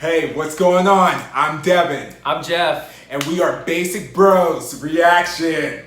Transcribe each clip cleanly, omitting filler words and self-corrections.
Hey, what's going on? I'm Devin. I'm Jeff. And we are Basic Bros Reaction.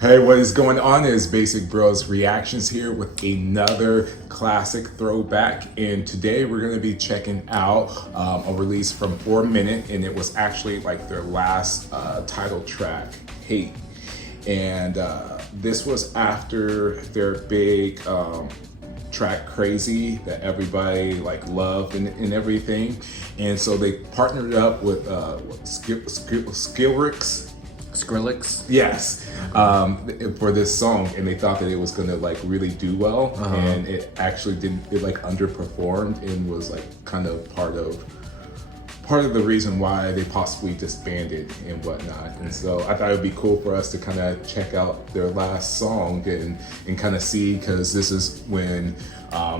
Hey, what is going on is Basic Bros Reactions here with another classic throwback. And today we're going to be checking out a release from 4MINUTE, and it was actually like their last title track, Hate. And this was after their big track Crazy that everybody like loved and everything. And so they partnered up with Skrillex. Yes, for this song, and they thought that it was gonna like really do well, and it actually didn't. It like underperformed and was like kind of part of the reason why they possibly disbanded and whatnot. And so I thought it would be cool for us to kind of check out their last song and kind of see, because this is when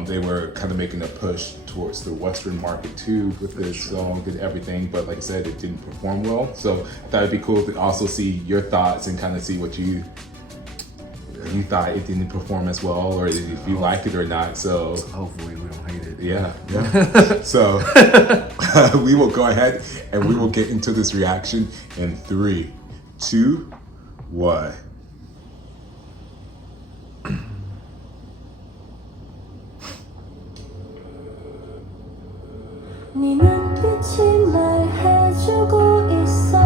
they were kind of making a push towards the Western market too with this song and everything. But like I said, it didn't perform well. So I thought it'd be cool to also see your thoughts and kind of see what you thought it didn't perform as well, or if you like it or not. So hopefully we don't hate it. Yeah. So we will go ahead and we will get into this reaction in 3, 2, 1. 네 눈빛이 말해주고 있어.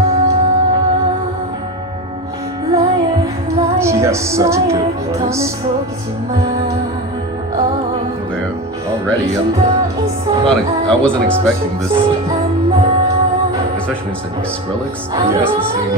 Liar, liar, She has such a good voice. Already, I wasn't expecting this, especially when you said Skrillex. Yes, the same.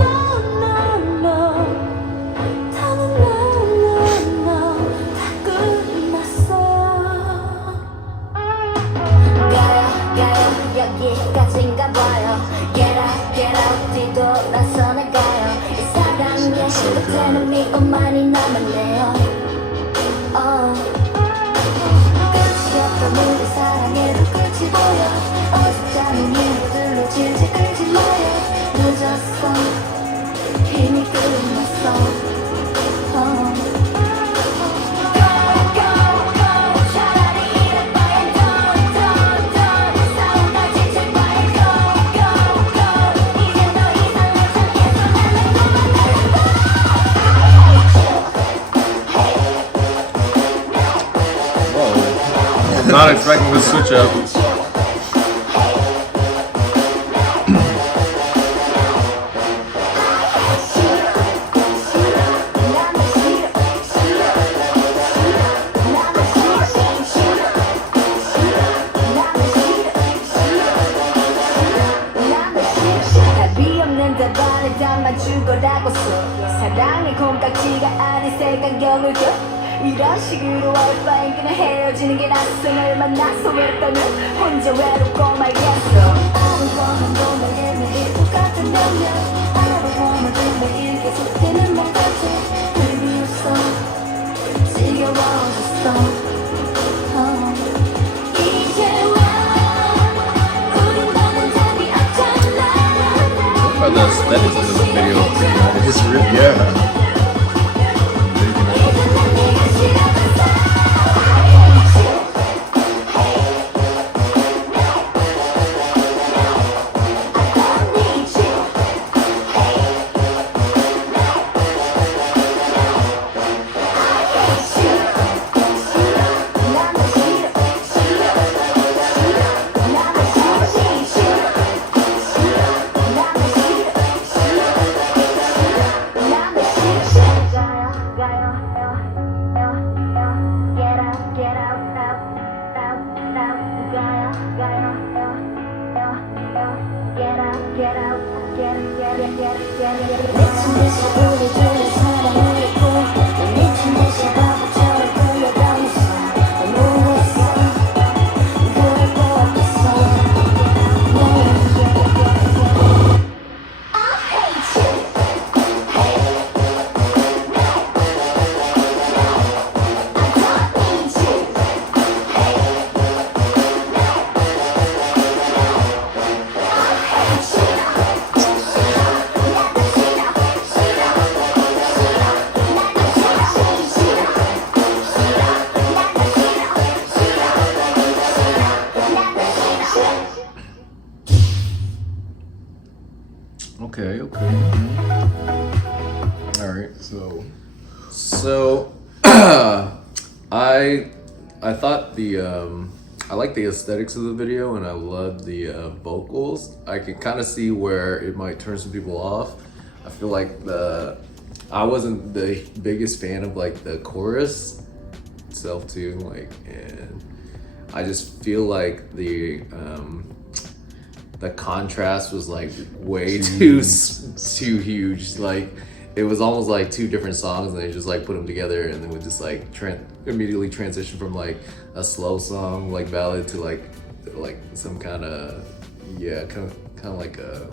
Not expecting the switch up. 이런 식으로 얼빠인 그냥 헤어지는 게 낯선 널 만나서 외롭다면 혼자 외롭고 말겠어. 아무거나 너에게 매일 똑같은 변명. 아무거나 매일 계속되는 뭔가지 의미없어 지겨워졌어. 이제와 우린 너는 답이 없잖아. The aesthetics of this video is pretty nice. It's really, yeah. So I thought I like the aesthetics of the video and I love the vocals. I could kind of see where it might turn some people off. I feel like I wasn't the biggest fan of like the chorus itself too, like, and I just feel like the contrast was like way too huge. Like it was almost like two different songs and they just like put them together and then would just like immediately transition from like a slow song like ballad to like some kind of like a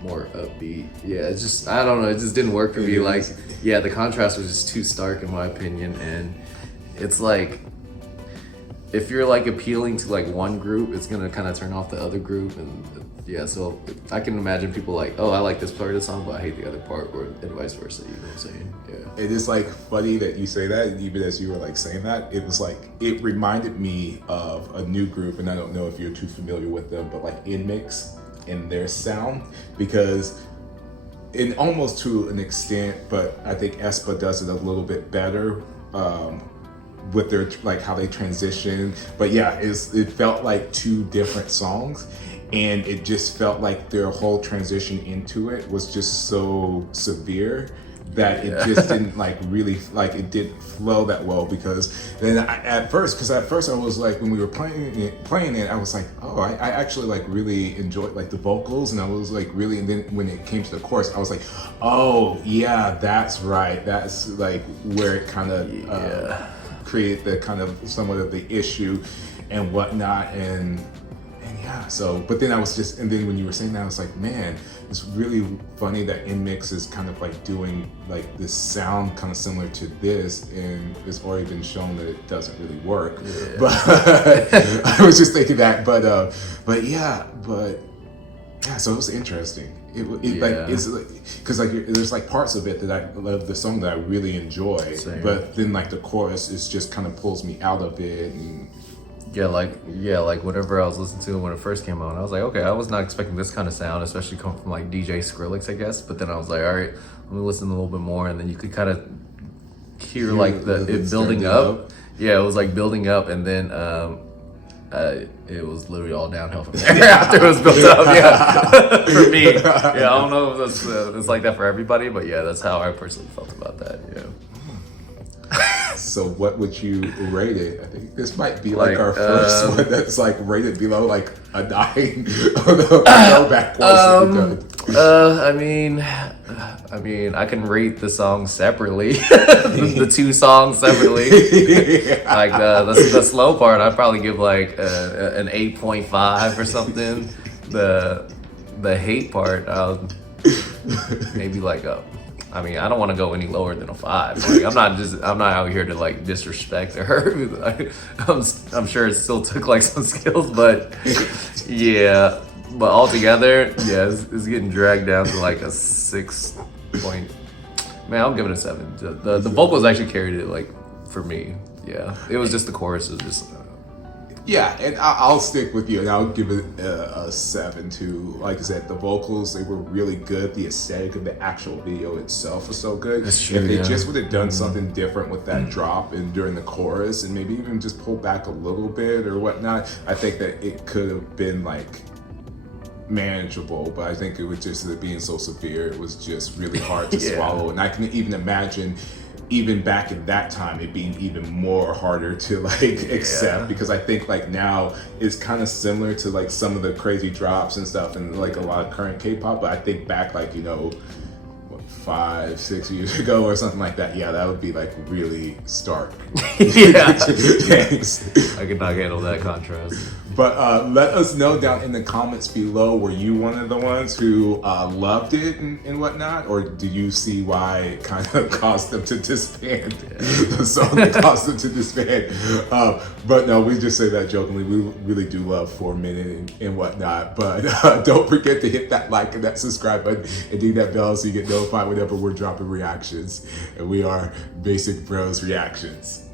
more upbeat. Yeah, it's just, I don't know, it just didn't work for me. Like, yeah, the contrast was just too stark in my opinion, and it's like if you're like appealing to like one group, it's gonna kind of turn off the other group. And yeah, so I can imagine people like, oh, I like this part of the song but I hate the other part, or and vice versa, you know what I'm saying? Yeah, it is like funny that you say that. Even as you were like saying that, it was like, it reminded me of a new group, and I don't know if you're too familiar with them, but like InMix and their sound, because in almost to an extent, but I think aespa does it a little bit better with their like how they transition. But yeah, it felt like two different songs, and it just felt like their whole transition into it was just so severe that it just didn't like really, like it didn't flow that well. Because then at first I was like, when we were playing it, I was like, oh, I actually like really enjoyed like the vocals, and I was like really, and then when it came to the chorus, I was like, oh yeah, that's right, that's like where it kind of created the kind of somewhat of the issue and whatnot. And yeah, so, but then I was just, and then when you were saying that, I was like, man, it's really funny that InMix is kind of like doing like this sound kind of similar to this, and it's already been shown that it doesn't really work. Yeah. But I was just thinking that, but yeah, so it was interesting. Like, it's like, because like there's like parts of it that I love, the song that I really enjoy. Same. But then like the chorus is just kind of pulls me out of it. And like whatever I was listening to when it first came out, I was like, okay, I was not expecting this kind of sound, especially coming from like DJ Skrillex, I guess. But then I was like, all right, let me listen a little bit more, and then you could kind of hear like it building up. Yeah, it was like building up, and then it was literally all downhill from there after it was built up. Yeah, for me. Yeah, I don't know if it's like that for everybody, but yeah, that's how I personally felt about that. Yeah. So what would you rate it? I think this might be like our first one that's like rated below like a 9 on the throwback portion. I mean, I can rate the songs separately, the two songs separately. Like the slow part, I'd probably give like an 8.5 or something. The hate part, maybe like I mean, I don't want to go any lower than a 5. Like, I'm not out here to like disrespect her. I'm sure it still took like some skills, but yeah. But altogether, yeah, it's getting dragged down to like a 6 point. Man, I'm giving it a 7. The vocals actually carried it, like, for me. Yeah, it was just the chorus was just. Yeah, and I'll stick with you, and I'll give it a 7 too. Like I said, the vocals, they were really good. The aesthetic of the actual video itself was so good. That's true, if they just would have done something different with that drop and during the chorus, and maybe even just pull back a little bit or whatnot, I think that it could have been like manageable. But I think it was just that being so severe, it was just really hard to swallow. And I can even imagine, even back in that time, it being even more harder to like accept, because I think like now it's kind of similar to like some of the crazy drops and stuff and like a lot of current K-pop, but I think back like, you know, 5-6 years ago or something like that, yeah, that would be like really stark. Thanks. I could not handle that contrast. But let us know down in the comments below, were you one of the ones who loved it and whatnot, or did you see why it kind of caused them to disband? The song that caused them to disband. But no, we just say that jokingly. We really do love 4MINUTE and whatnot. But don't forget to hit that like and that subscribe button and ding that bell so you get notified whenever we're dropping reactions. And we are Basic Bros Reactions.